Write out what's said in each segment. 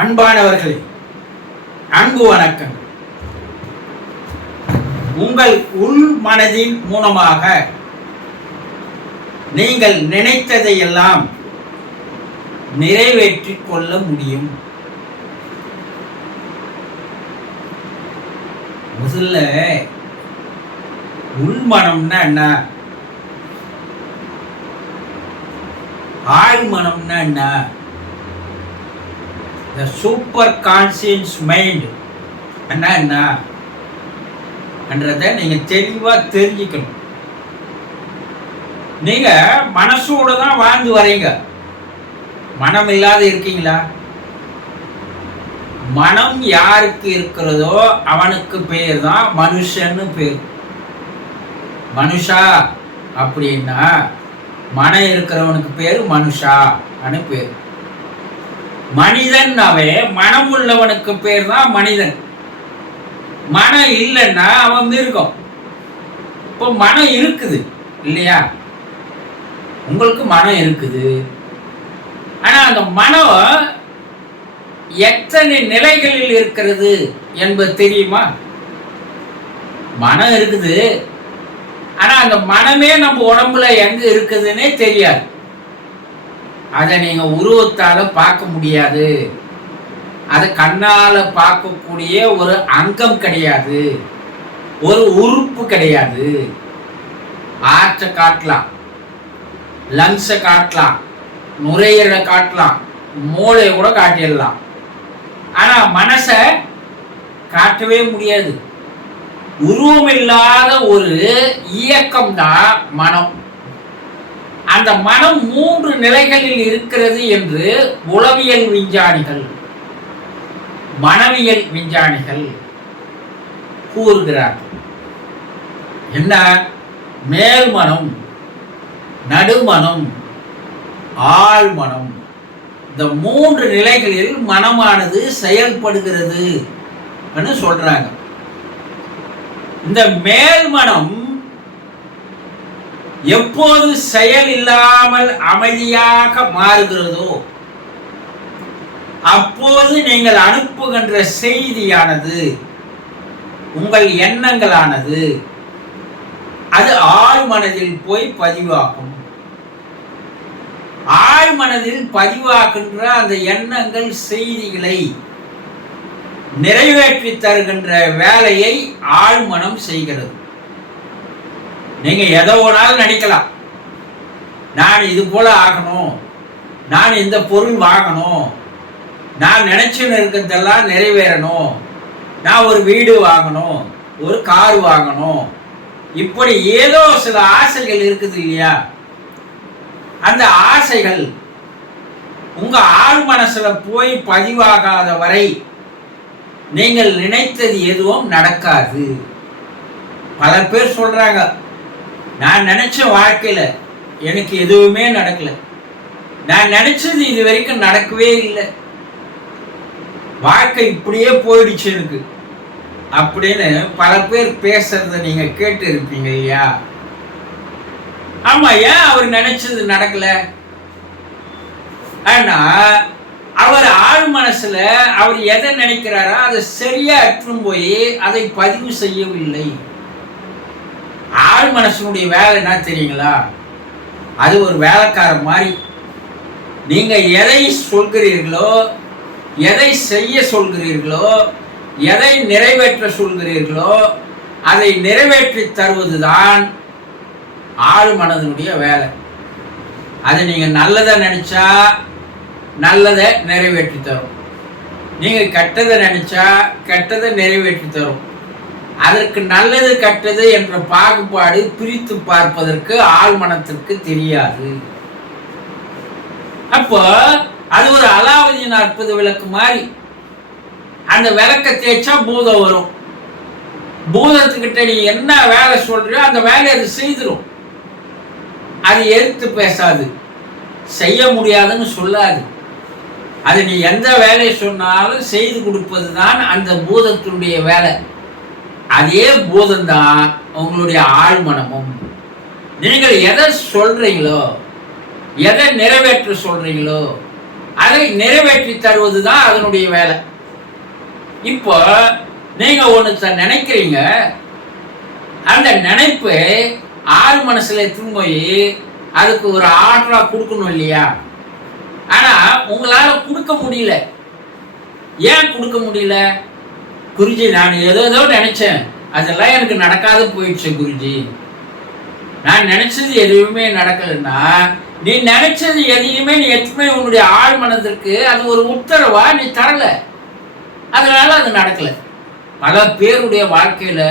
அன்பானவர்களே அன்பு வணக்கம். உங்கள் உள் மனதின் மூலமாக நீங்கள் நினைத்ததையெல்லாம் நிறைவேற்றிக் கொள்ள முடியும். முதல்ல உள்மனம்னா என்ன? ஆழ்மனம்னா என்ன? த சூப்பர் கான்சியன்ஸ் மைண்ட் என்ன என்ன? என்றதை நீங்கள் தெளிவாக தெரிஞ்சுக்கணும். நீங்கள் மனசோடு தான் வாழ்ந்து வரீங்க மனம் இல்லாத இருக்கீங்களா? மனம் யாருக்கு இருக்கிறதோ அவனுக்கு பேர் தான் மனுஷன்னு பேர். மனுஷா அப்படின்னா மனம் இருக்கிறவனுக்கு பேர் மனுஷா பேர். மனிதன்னாவே மனம் உள்ளவனுக்கு பேர் தான் மனிதன். மனம் இல்லைன்னா அவன் மிருகம். இப்போ மனம் இருக்குது இல்லையா? உங்களுக்கு மனம் இருக்குது. ஆனால் அந்த மனம் எத்தனை நிலைகளில் இருக்கிறது என்பது தெரியுமா? மனம் இருக்குது. ஆனால் அந்த மனமே நம்ம உடம்புல எங்கே இருக்குதுன்னே தெரியாது. அதை நீங்கள் உருவத்தால பார்க்க முடியாது. அது கண்ணால பார்க்கக்கூடிய ஒரு அங்கம் கிடையாது. ஒரு உறுப்பு கிடையாது. ஆற்றை காட்டலாம் லங்ஸை காட்டலாம் நுரையீரலை காட்டலாம் மூளையை கூட காட்டிடலாம். ஆனால் மனசை காட்டவே முடியாது. உருவமில்லாத ஒரு இயக்கம்தான் மனம். அந்த மனம் மூன்று நிலைகளில் இருக்கிறது என்று உளவியல் விஞ்ஞானிகள் மனவியல் விஞ்ஞானிகள் கூறுகிறார்கள். என்ன? மேல்மனம் நடுமனம் ஆழ்மனம். இந்த மூன்று நிலைகளில் மனமானது செயல்படுகிறது சொல்றாங்க. இந்த மேல்மனம் எப்போது செயல் இல்லாமல் அமைதியாக மாறுகிறதோ அப்போது நீங்கள் அனுப்புகின்ற செய்தியானது உங்கள் எண்ணங்களானது அது ஆழ்மனதில் போய் பதிவாகும். ஆழ்மனதில் பதிவாகின்ற அந்த எண்ணங்கள் செய்திகளை நிறைவேற்றி தருகின்ற வேலையை ஆழ்மனம் செய்கிறது. நீங்க எதை ஒன்றாலும் நினைக்கலாம் நான் இது போல ஆகணும். நான் இந்த பொருள் வாங்கணும். நான் நினைச்சுன்னு இருக்கிறதெல்லாம் நிறைவேறணும். நான் ஒரு வீடு வாங்கணும். ஒரு கார் வாங்கணும். இப்படி ஏதோ சில ஆசைகள் இருக்குது இல்லையா? அந்த ஆசைகள் உங்க ஆழ் மனசுல போய் பதிவாகாத வரை நீங்கள் நினைத்தது எதுவும் நடக்காது. பல பேர் சொல்றாங்க நான் நினச்ச வாழ்க்கையில் எனக்கு எதுவுமே நடக்கலை. நான் நினச்சது இது வரைக்கும் நடக்கவே இல்லை. வாழ்க்கை இப்படியே போயிடுச்சு எனக்கு. அப்படின்னு பல பேர் பேசுறத நீங்க கேட்டு இருப்பீங்க இல்லையா? ஆமா ஏன் அவர் நினைச்சது நடக்கல? ஆனா அவர் ஆழ் மனசுல அவர் எதை நினைக்கிறாரோ அதை சரியா எடுத்துன்னு போய் அதை பதிவு செய்யவில்லை. ஆள் மனசனுடைய வேலை என்ன தெரியுங்களா? அது ஒரு வேலைக்கார மாதிரி. நீங்கள் எதை சொல்கிறீர்களோ எதை செய்ய சொல்கிறீர்களோ எதை நிறைவேற்ற சொல்கிறீர்களோ அதை நிறைவேற்றி தருவதுதான் ஆள் மனதனுடைய வேலை. அதை நீங்கள் நல்லதை நினச்சா நல்லதை நிறைவேற்றி தரும். நீங்கள் கெட்டதை நினச்சா கெட்டதை நிறைவேற்றி தரும். அதற்கு நல்லது கெட்டது என்ற பாகுபாடு பிரித்து பார்ப்பதற்கு ஆழ்மனத்திற்கு தெரியாது. அப்போ அது ஒரு அலாவதி நாற்பது விளக்கு மாதிரி. அந்த விளக்க தேய்ச்சா பூதம் வரும். பூதத்துக்கிட்ட நீ என்ன வேலை சொல்றியோ அந்த வேலையை அது செய்திடும் அது எதிர்த்து பேசாது. செய்ய முடியாதுன்னு சொல்லாது. அது நீ எந்த வேலையை சொன்னாலும் செய்து கொடுப்பது தான் அந்த பூதத்தினுடைய வேலை. அதே பூதம்தான் உங்களுடைய ஆழ்மனமும். நீங்கள் எதை சொல்றீங்களோ எதை நிறைவேற்ற சொல்றீங்களோ அதை நிறைவேற்றி தருவது தான் அதனுடைய வேலை. இப்போ நீங்க ஒன்று நினைக்கிறீங்க அந்த நினைப்பு ஆள் மனசுல எடுத்துன்னு போய் அதுக்கு ஒரு ஆர்டராக கொடுக்கணும் இல்லையா? ஆனால் உங்களால் கொடுக்க முடியல. ஏன் கொடுக்க முடியல? குருஜி நான் ஏதோ ஏதோ நினச்சேன். அதெல்லாம் எனக்கு நடக்காத போயிடுச்சு குருஜி. நான் நினச்சது எதுவுமே நடக்கலைன்னா நீ நினைச்சது எதையுமே நீ எத்துமே உன்னுடைய ஆள் மனதிற்கு அது ஒரு உத்தரவா நீ தரல. அதனால அது நடக்கல. பல பேருடைய வாழ்க்கையில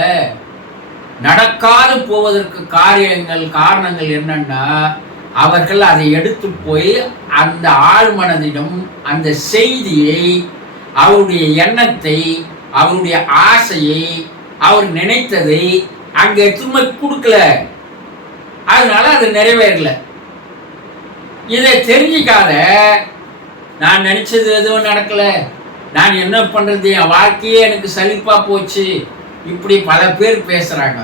நடக்காது போவதற்கு காரியங்கள் காரணங்கள் என்னன்னா அவர்கள் அதை எடுத்து போய் அந்த ஆழ்மனதிடம் அந்த செய்தியை அவருடைய எண்ணத்தை அவருடைய ஆசையை அவர் நினைத்ததை அங்கே திரும்ப கொடுக்கல. அதனால அது நிறைவேறல. இதை தெரிஞ்சிக்காத நான் நினைச்சது எதுவும் நடக்கல. நான் என்ன பண்றது? என் வாழ்க்கையே எனக்கு சலிப்பா போச்சு. இப்படி பல பேர் பேசுறாங்க.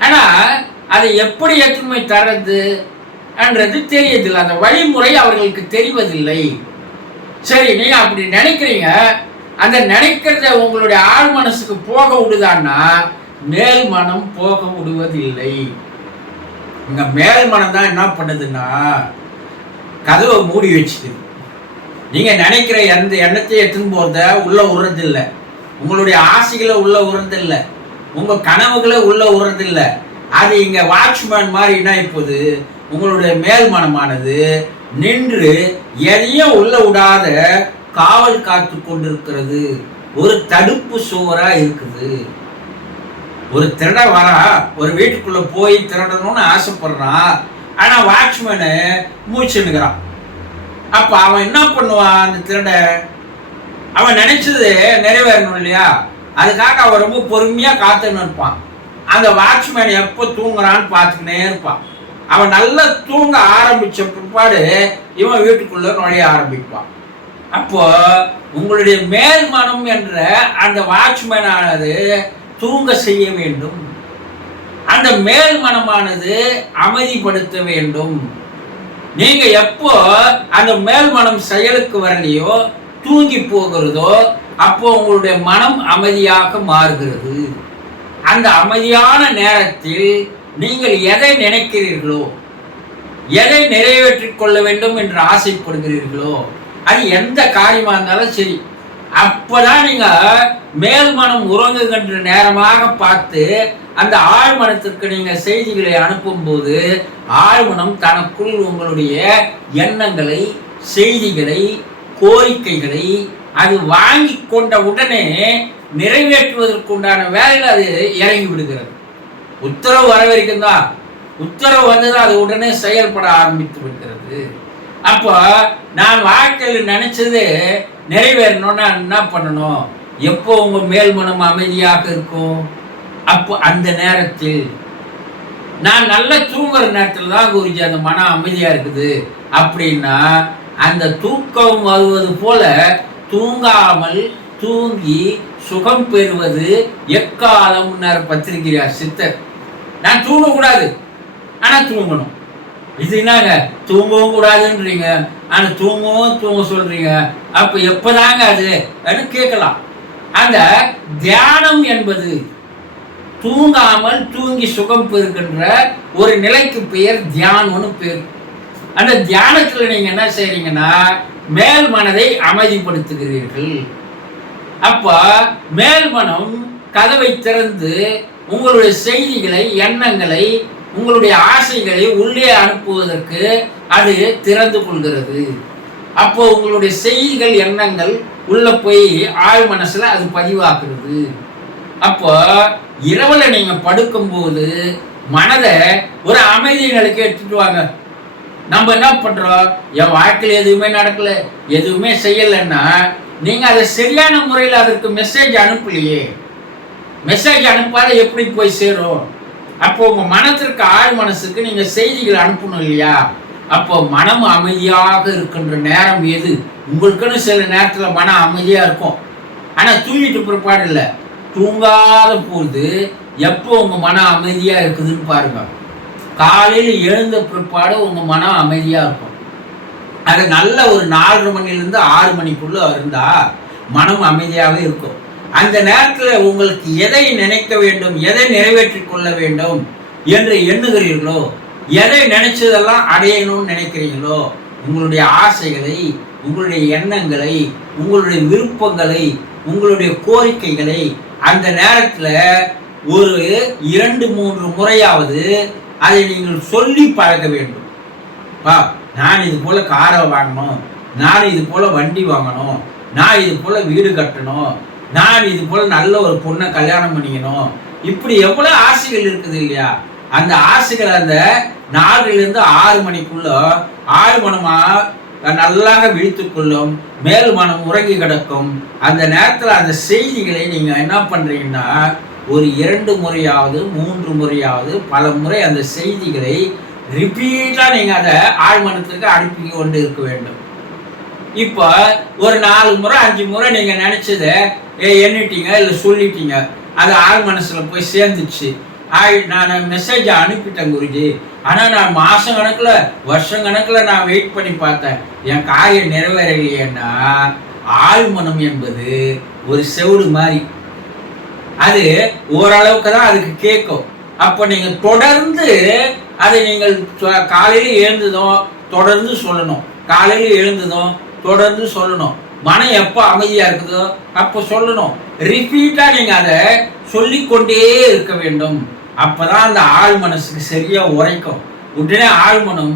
ஆனா அதை எப்படி எத்துமை தர்றது என்றது தெரியதில்லை. அந்த வழிமுறை அவர்களுக்கு தெரிவதில்லை. சரி நீங்க அப்படி நினைக்கிறீங்க. அந்த நினைக்கிறத உங்களுடைய ஆழ் மனசுக்கு போக விடுதான்னா மேல் மனம் போக விடுவதில்லை. இந்த மேல் மனம் தான் என்ன பண்ணுதுன்னா கதவை மூடி வச்சுக்குது. நீங்கள் நினைக்கிற எந்த எண்ணத்தையும் எடுத்துன்னு போகிறத உள்ளே விடுறதில்லை உங்களுடைய ஆசைகளை உள்ளே விடுறதில்லை உங்கள் கனவுகளை உள்ளே விடுறது அது இங்கே வாட்ச்மேன் மாதிரி என்ன இப்போது உங்களுடைய மேல் மனமானது நின்று எதையும் உள்ளே விடாத காவல் காத்து கொண்டிருக்கிறது. ஒரு தடுப்பு சுவரா இருக்குது. ஒரு திருட வரா ஒரு வீட்டுக்குள்ள போய் திருடணும்னு ஆசைப்படுறான் ஆனா வாட்ச்மேனு மூச்சுன்னுக்கிறான் அப்ப அவன் என்ன பண்ணுவான் அந்த திருட? அவன் நினைச்சது நிறைவேறணும் இல்லையா? அதுக்காக அவன் ரொம்ப பொறுமையா காத்துன்னு இருப்பான். அந்த வாட்ச்மேன் எப்போ தூங்குறான்னு பார்த்துக்கினே இருப்பான். அவன் நல்லா தூங்க ஆரம்பிச்ச பிற்பாடு இவன் வீட்டுக்குள்ள நுழைய ஆரம்பிப்பான். அப்போ உங்களுடைய மேல் மனம் என்ற அந்த வாட்ச்மேனானது தூங்க செய்ய வேண்டும். அந்த மேல் மனமானது அமைதிப்படுத்த வேண்டும். நீங்க எப்போ அந்த மேல் மனம் செயலுக்கு வரலையோ தூங்கி போகிறதோ அப்போ உங்களுடைய மனம் அமைதியாக மாறுகிறது. அந்த அமைதியான நேரத்தில் நீங்கள் எதை நினைக்கிறீர்களோ எதை நிறைவேற்றிக் கொள்ள வேண்டும் என்று ஆசைப்படுகிறீர்களோ அது எந்த காரியமாக இருந்தாலும் சரி. அப்போதான் நீங்கள் மேல் மனம் உறங்குகின்ற நேரமாக பார்த்து அந்த ஆழ்மனத்திற்கு நீங்கள் செய்திகளை அனுப்பும்போது ஆழ்மனம் தனக்குள் உங்களுடைய எண்ணங்களை செய்திகளை கோரிக்கைகளை அது வாங்கி கொண்ட உடனே நிறைவேற்றுவதற்குண்டான வேலையில் அது இறங்கி விடுகிறது. உத்தரவு வர வரைக்கும் தான் உத்தரவு வந்தது அது உடனே செயல்பட ஆரம்பித்து விடுகிறது. அப்போ நான் வாழ்க்கையில் நினச்சது நிறைவேறணும்னா என்ன பண்ணணும்? எப்போ உங்கள் மேல் மனம் அமைதியாக இருக்கும்? அப்போ அந்த நேரத்தில். நான் நல்லா தூங்குற நேரத்தில் தான் குருஜி அந்த மனம் அமைதியாக இருக்குது. அப்படின்னா அந்த தூக்கம் வருவது போல தூங்காமல் தூங்கி சுகம் பெறுவது எக்காலம் பத்திரிகையார் சித்தர். நான் தூங்கக்கூடாது. ஆனால் தூங்கணும். இது என்னங்க? தூங்கவும் கூடாதுன்றீங்க. ஆனால் தூங்கவும் தூங்க சொல்றீங்க. அப்போ எப்போதாங்க அது? அப்படின்னு கேட்கலாம். அந்த தியானம் என்பது தூங்காமல் தூங்கி சுகம் பெறுகின்ற ஒரு நிலைக்கு பெயர் தியானம்னு பேர். அந்த தியானத்தில் நீங்கள் என்ன செய்கிறீங்கன்னா மேல் மனதை அமைதிப்படுத்துகிறீர்கள். அப்போ மேல் மனம் கதவை திறந்து உங்களுடைய செய்திகளை எண்ணங்களை உங்களுடைய ஆசைகளை உள்ளே அனுப்புவதற்கு அது திறந்து கொள்கிறது. அப்போ உங்களுடைய செய்திகள் எண்ணங்கள் உள்ள போய் ஆழ் மனசுல அது பதிவாக்குறது. அப்போ இரவுல நீங்க படுக்கும்போது மனதை ஒரு அமைதி நிலைக்கு எடுத்துட்டு வாங்க. நம்ம என்ன பண்றோம்? என் வாழ்க்கையில் எதுவுமே நடக்கல எதுவுமே செய்யலைன்னா நீங்க அதை சரியான முறையில் அதற்கு மெசேஜ் அனுப்பலையே. மெசேஜ் அனுப்பாத எப்படி போய் சேரும்? அப்போ உங்க மனத்திற்கு ஆழ் மனசுக்கு நீங்க செய்திகள் அனுப்பணும் இல்லையா? அப்போ மனம் அமைதியாக இருக்கின்ற நேரம் எது? உங்களுக்குன்னு சில நேரத்தில் மனம் அமைதியாக இருக்கும். ஆனால் தூங்கிட்டு பிற்பாடு இல்லை. தூங்காத போது எப்போ உங்கள் மனம் அமைதியாக இருக்குதுன்னு பாருங்க. காலையில் எழுந்த பிற்பாடு உங்கள் மனம் அமைதியாக இருக்கும். அது நல்ல ஒரு நாலரை மணிலேருந்து ஆறு மணிக்குள்ளே இருந்தால் மனம் அமைதியாகவே இருக்கும். அந்த நேரத்தில் உங்களுக்கு எதை நினைக்க வேண்டும் எதை நிறைவேற்றி கொள்ள வேண்டும் என்று எண்ணுகிறீர்களோ எதை நினைச்சதெல்லாம் அடையணும்னு நினைக்கிறீங்களோ உங்களுடைய ஆசைகளை உங்களுடைய எண்ணங்களை உங்களுடைய விருப்பங்களை உங்களுடைய கோரிக்கைகளை அந்த நேரத்தில் ஒரு இரண்டு மூன்று முறையாவது அதை நீங்கள் சொல்லி பழக வேண்டும். பா நான் இது போல் காரை வாங்கணும் நான் இது போல் வண்டி வாங்கணும் நான் இது போல் வீடு கட்டணும் நான் இது போல நல்ல ஒரு பொண்ணை கல்யாணம் பண்ணிக்கணும். இப்படி எவ்வளவு ஆசைகள் இருக்குது இல்லையா? அந்த ஆசைகள் அந்த நாலுலேருந்து ஆறு மணிக்குள்ள ஆறு மணமாக நல்லாக விழித்துக் கொள்ளும் மேல் மனம் உறங்கி கிடக்கும். அந்த நேரத்தில் அந்த செய்திகளை நீங்கள் என்ன பண்ணுறீங்கன்னா ஒரு இரண்டு முறையாவது மூன்று முறையாவது பல முறை அந்த செய்திகளை ரிப்பீட்டாக நீங்கள் அதை ஆழ்மனத்துக்கு அனுப்பி கொண்டு இருக்க வேண்டும். இப்போ ஒரு நாலு முறை அஞ்சு முறை நீங்கள் நினச்சதை எண்ணிட்டீங்க இல்லை சொல்லிட்டீங்க. அது ஆழ் மனசில் போய் சேர்ந்துச்சு. ஆய் நான் மெசேஜை அனுப்பிட்டேன் குருஜி. ஆனால் நான் மாதம் கணக்கில் வருஷம் கணக்கில் நான் வெயிட் பண்ணி பார்த்தேன். என் காரியம் நிறைவேறலையேன்னா ஆழ்மனம் என்பது ஒரு செவுடு மாதிரி. அது ஓரளவுக்கு தான் அதுக்கு கேட்கும். அப்போ நீங்கள் தொடர்ந்து அதை நீங்கள் சொ- எழுந்ததும் தொடர்ந்து சொல்லணும். காலையில் எழுந்ததும் தொடர்ந்து சொல்லணும். மனம் எப்போ அமைதியாக இருக்குதோ அப்போ சொல்லணும். ரிப்பீட்டாக நீங்கள் அதை சொல்லிக்கொண்டே இருக்க வேண்டும். அப்போ தான் அந்த ஆழ் மனசுக்கு சரியாக உரைக்கும். உடனே ஆழ்மனம்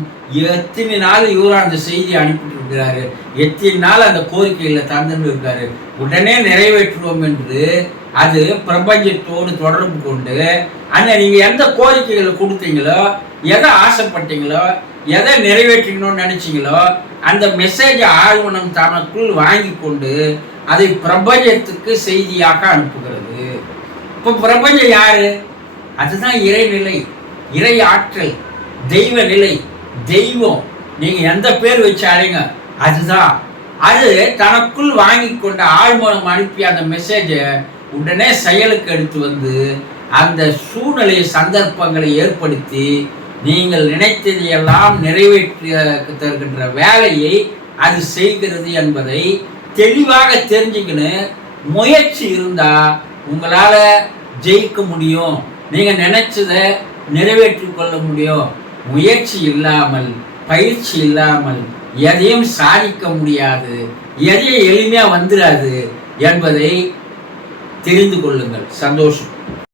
எத்தனை நாள் இவரும் அந்த செய்தி அனுப்பிட்டு இருக்கிறாரு எத்தனை நாள் அந்த கோரிக்கையில் தந்துட்டு இருக்காரு உடனே நிறைவேற்றுவோம் என்று அது பிரபஞ்சத்தோடு தொடர்பு கொண்டு அந்த நீங்கள் எந்த கோரிக்கைகளை கொடுத்தீங்களோ எதை ஆசைப்பட்டீங்களோ எதை நிறைவேற்றணும்னு நினச்சிங்களோ அந்த மெசேஜ் ஆழ்வனம் தனக்குள் வாங்கி கொண்டு அதை பிரபஞ்சத்துக்கு செய்தியாக அனுப்புகிறது. இப்போ பிரபஞ்சம் யாரு? அதுதான் இறைநிலை இறை ஆற்றல் தெய்வ நிலை தெய்வம். நீங்க எந்த பேர் வச்சு அதுதான். அது தனக்குள் வாங்கி கொண்ட ஆழ்மனம் அனுப்பிய அந்த மெசேஜை உடனே செயலுக்கு எடுத்து வந்து அந்த சூழ்நிலை சந்தர்ப்பங்களை ஏற்படுத்தி நீங்கள் நினைத்ததையெல்லாம் நிறைவேற்றி தருகின்ற வேலையை அது செய்கிறது என்பதை தெளிவாக தெரிஞ்சுக்கின்னு முயற்சி இருந்தா உங்களால ஜெயிக்க முடியும். நீங்க நினைச்சதை நிறைவேற்றி கொள்ள முடியும். முயற்சி இல்லாமல் பயிற்சி இல்லாமல் எதையும் சாதிக்க முடியாது. எதையும் எளிமையா வந்துடாது என்பதை தெரிந்து கொள்ளுங்கள். சந்தோஷம்.